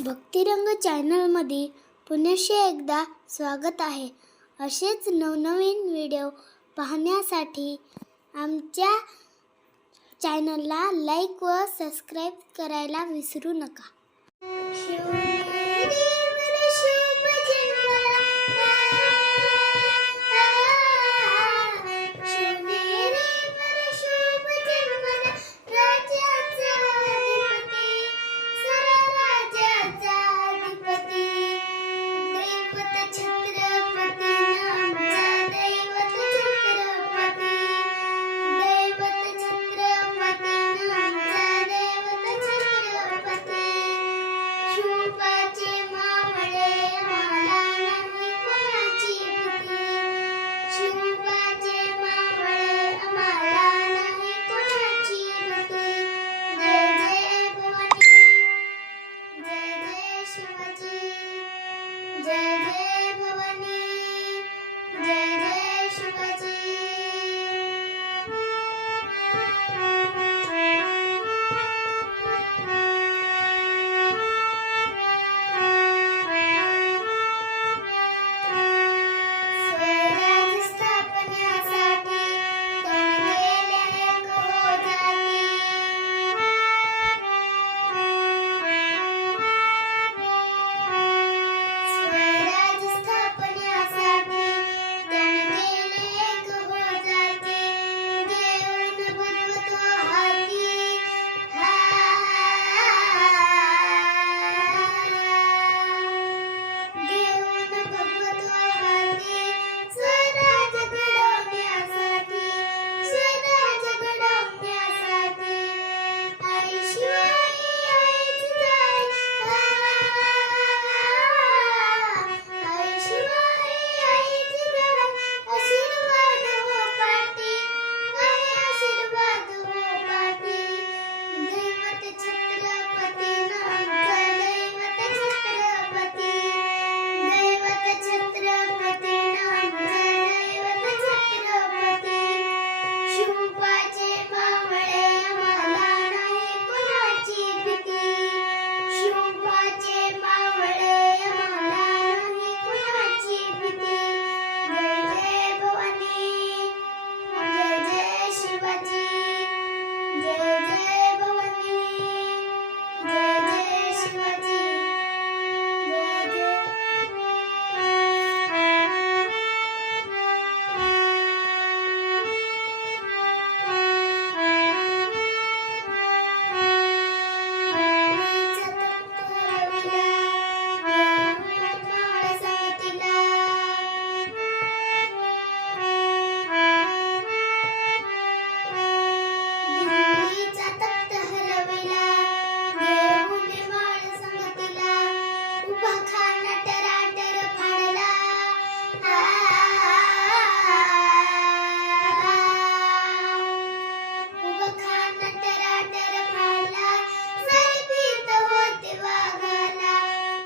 भक्तिरंग चॅनलमध्ये पुनश्च एकदा स्वागत आहे. असेच नवनवीन व्हिडिओ पाहण्यासाठी आमच्या चॅनलला लाईक व सबस्क्राईब करायला विसरू नका. with the